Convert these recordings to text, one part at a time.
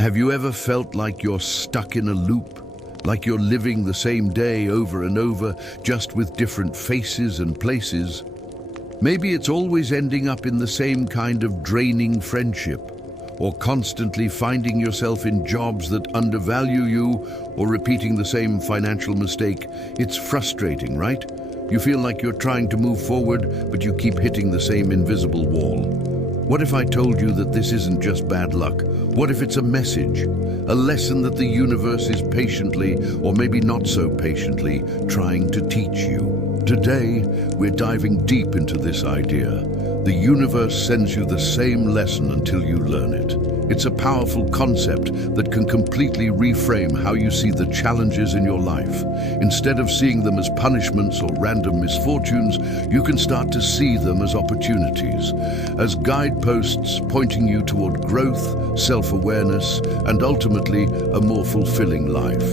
Have you ever felt like you're stuck in a loop? Like you're living the same day over and over, just with different faces and places? Maybe it's always ending up in the same kind of draining friendship, or constantly finding yourself in jobs that undervalue you, or repeating the same financial mistake. It's frustrating, right? You feel like you're trying to move forward, but you keep hitting the same invisible wall. What if I told you that this isn't just bad luck? What if it's a message, a lesson that the universe is patiently, or maybe not so patiently, trying to teach you? Today, we're diving deep into this idea. The universe sends you the same lesson until you learn it. It's a powerful concept that can completely reframe how you see the challenges in your life. Instead of seeing them as punishments or random misfortunes, you can start to see them as opportunities, as guideposts pointing you toward growth, self-awareness, and ultimately a more fulfilling life.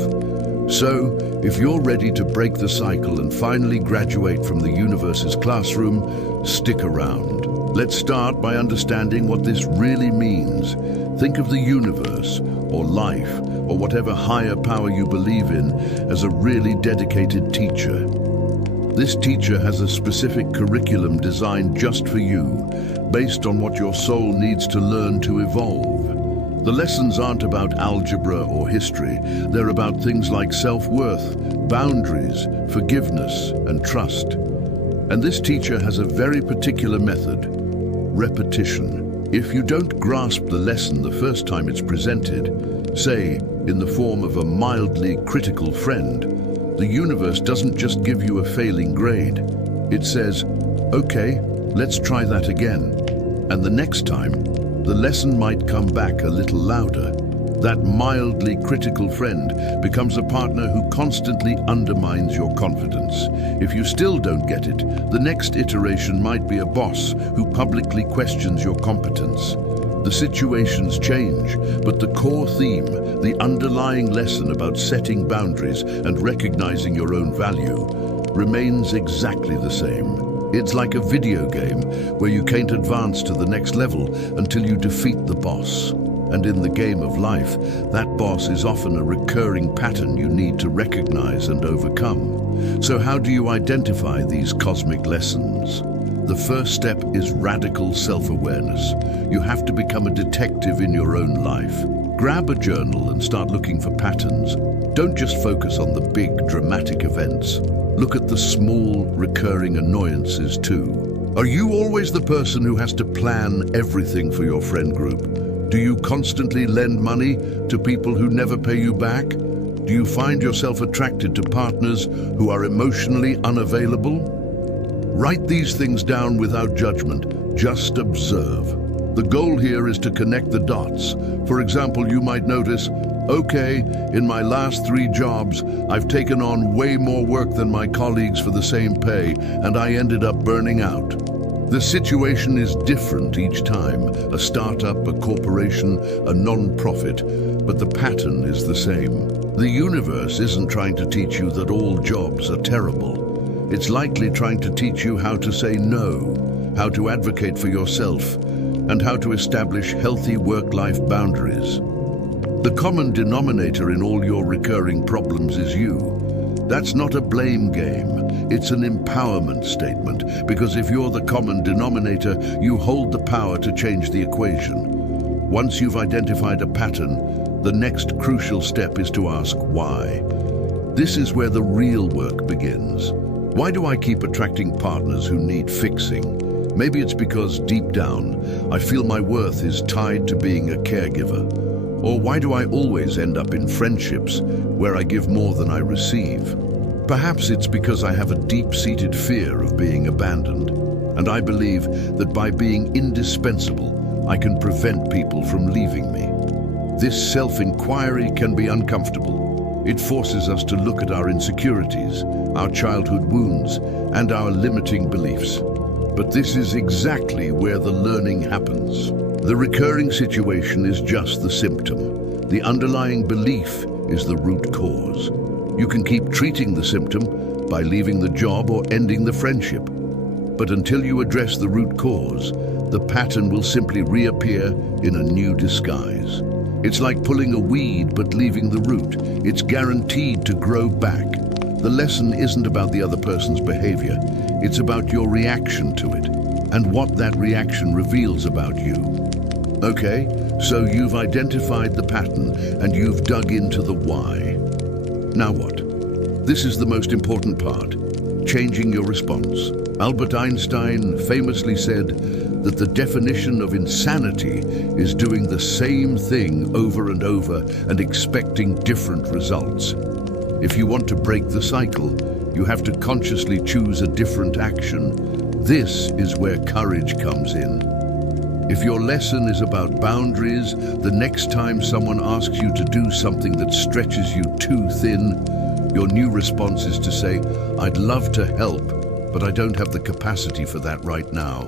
So, if you're ready to break the cycle and finally graduate from the universe's classroom, stick around. Let's start by understanding what this really means. Think of the universe, or life, or whatever higher power you believe in, as a really dedicated teacher. This teacher has a specific curriculum designed just for you, based on what your soul needs to learn to evolve. The lessons aren't about algebra or history. They're about things like self-worth, boundaries, forgiveness, and trust. And this teacher has a very particular method: repetition. If you don't grasp the lesson the first time it's presented, say, in the form of a mildly critical friend, the universe doesn't just give you a failing grade. It says, okay, let's try that again. And the next time, the lesson might come back a little louder. That mildly critical friend becomes a partner who constantly undermines your confidence. If you still don't get it, the next iteration might be a boss who publicly questions your competence. The situations change, but the core theme, the underlying lesson about setting boundaries and recognizing your own value, remains exactly the same. It's like a video game where you can't advance to the next level until you defeat the boss. And in the game of life, that boss is often a recurring pattern you need to recognize and overcome. So how do you identify these cosmic lessons? The first step is radical self-awareness. You have to become a detective in your own life. Grab a journal and start looking for patterns. Don't just focus on the big, dramatic events. Look at the small, recurring annoyances too. Are you always the person who has to plan everything for your friend group? Do you constantly lend money to people who never pay you back? Do you find yourself attracted to partners who are emotionally unavailable? Write these things down without judgment. Just observe. The goal here is to connect the dots. For example, you might notice, okay, in my last 3 jobs, I've taken on way more work than my colleagues for the same pay, and I ended up burning out. The situation is different each time, a startup, a corporation, a non-profit, but the pattern is the same. The universe isn't trying to teach you that all jobs are terrible. It's likely trying to teach you how to say no, how to advocate for yourself, and how to establish healthy work-life boundaries. The common denominator in all your recurring problems is you. That's not a blame game. It's an empowerment statement, because if you're the common denominator, you hold the power to change the equation. Once you've identified a pattern, the next crucial step is to ask why. This is where the real work begins. Why do I keep attracting partners who need fixing? Maybe it's because deep down, I feel my worth is tied to being a caregiver. Or why do I always end up in friendships where I give more than I receive? Perhaps it's because I have a deep-seated fear of being abandoned, and I believe that by being indispensable, I can prevent people from leaving me. This self-inquiry can be uncomfortable. It forces us to look at our insecurities, our childhood wounds, and our limiting beliefs. But this is exactly where the learning happens. The recurring situation is just the symptom. The underlying belief is the root cause. You can keep treating the symptom by leaving the job or ending the friendship. But until you address the root cause, the pattern will simply reappear in a new disguise. It's like pulling a weed but leaving the root. It's guaranteed to grow back. The lesson isn't about the other person's behavior. It's about your reaction to it and what that reaction reveals about you. Okay, so you've identified the pattern and you've dug into the why. Now what? This is the most important part, changing your response. Albert Einstein famously said that the definition of insanity is doing the same thing over and over and expecting different results. If you want to break the cycle, you have to consciously choose a different action. This is where courage comes in. If your lesson is about boundaries, the next time someone asks you to do something that stretches you too thin, your new response is to say, "I'd love to help, but I don't have the capacity for that right now."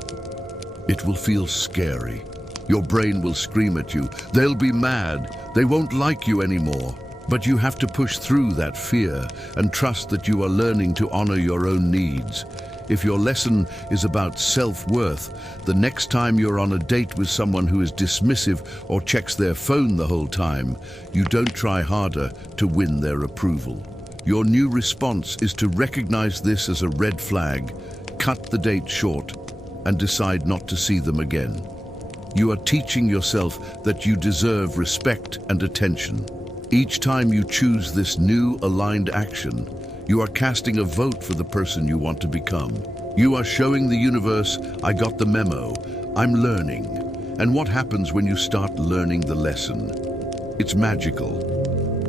It will feel scary. Your brain will scream at you. They'll be mad. They won't like you anymore. But you have to push through that fear and trust that you are learning to honor your own needs. If your lesson is about self-worth, the next time you're on a date with someone who is dismissive or checks their phone the whole time, you don't try harder to win their approval. Your new response is to recognize this as a red flag, cut the date short, and decide not to see them again. You are teaching yourself that you deserve respect and attention. Each time you choose this new aligned action, you are casting a vote for the person you want to become. You are showing the universe, "I got the memo, I'm learning." And what happens when you start learning the lesson? It's magical.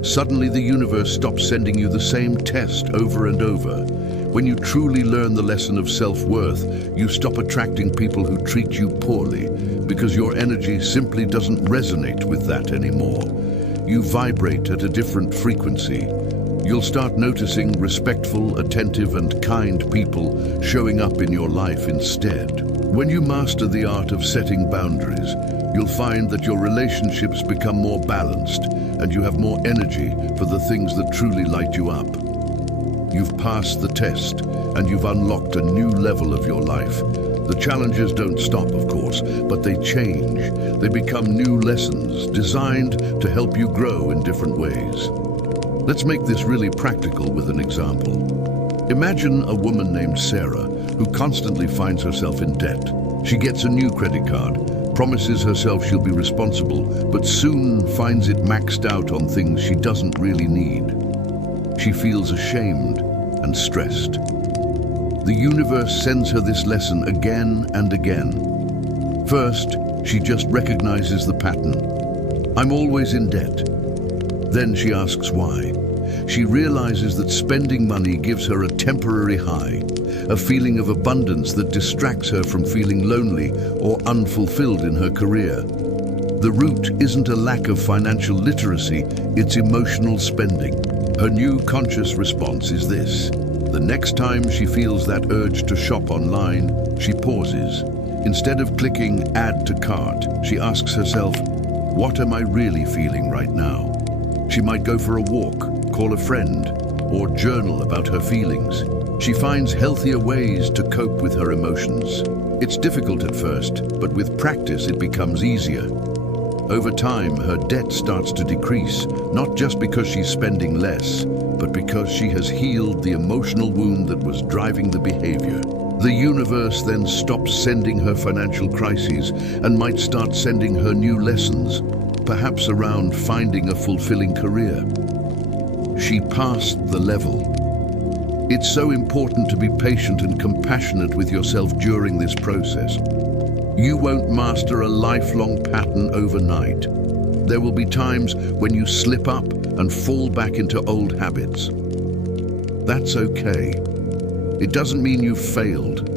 Suddenly the universe stops sending you the same test over and over. When you truly learn the lesson of self-worth, you stop attracting people who treat you poorly, because your energy simply doesn't resonate with that anymore. You vibrate at a different frequency. You'll start noticing respectful, attentive, and kind people showing up in your life instead. When you master the art of setting boundaries, you'll find that your relationships become more balanced and you have more energy for the things that truly light you up. You've passed the test and you've unlocked a new level of your life. The challenges don't stop, of course, but they change. They become new lessons designed to help you grow in different ways. Let's make this really practical with an example. Imagine a woman named Sarah who constantly finds herself in debt. She gets a new credit card, promises herself she'll be responsible, but soon finds it maxed out on things she doesn't really need. She feels ashamed and stressed. The universe sends her this lesson again and again. First, she just recognizes the pattern. I'm always in debt. Then she asks why. She realizes that spending money gives her a temporary high, a feeling of abundance that distracts her from feeling lonely or unfulfilled in her career. The root isn't a lack of financial literacy, it's emotional spending. Her new conscious response is this. The next time she feels that urge to shop online, she pauses. Instead of clicking Add to Cart, she asks herself, what am I really feeling right now? She might go for a walk, call a friend, or journal about her feelings. She finds healthier ways to cope with her emotions. It's difficult at first, but with practice it becomes easier. Over time, her debt starts to decrease, not just because she's spending less, but because she has healed the emotional wound that was driving the behavior. The universe then stops sending her financial crises and might start sending her new lessons, perhaps around finding a fulfilling career. She passed the level. It's so important to be patient and compassionate with yourself during this process. You won't master a lifelong pattern overnight. There will be times when you slip up and fall back into old habits. That's okay. It doesn't mean you've failed.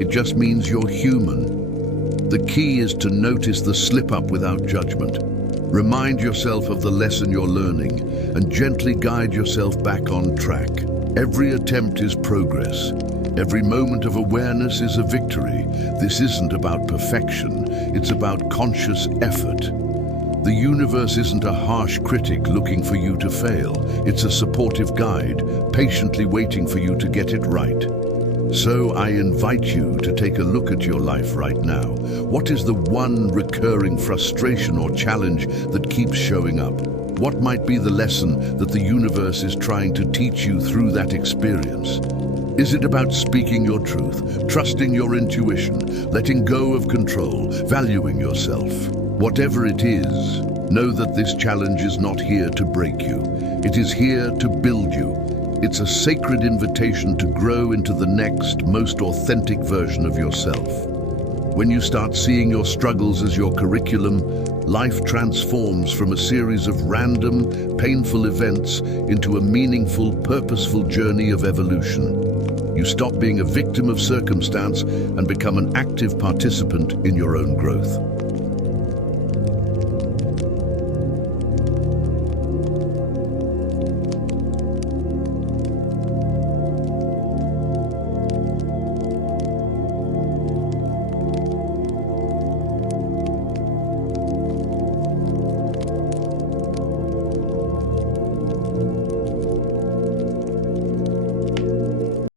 It just means you're human. The key is to notice the slip-up without judgment. Remind yourself of the lesson you're learning and gently guide yourself back on track. Every attempt is progress. Every moment of awareness is a victory. This isn't about perfection, it's about conscious effort. The universe isn't a harsh critic looking for you to fail. It's a supportive guide, patiently waiting for you to get it right. So I invite you to take a look at your life right now. What is the one recurring frustration or challenge that keeps showing up? What might be the lesson that the universe is trying to teach you through that experience? Is it about speaking your truth, trusting your intuition, letting go of control, valuing yourself? Whatever it is, know that this challenge is not here to break you. It is here to build you. It's a sacred invitation to grow into the next, most authentic version of yourself. When you start seeing your struggles as your curriculum, life transforms from a series of random, painful events into a meaningful, purposeful journey of evolution. You stop being a victim of circumstance and become an active participant in your own growth.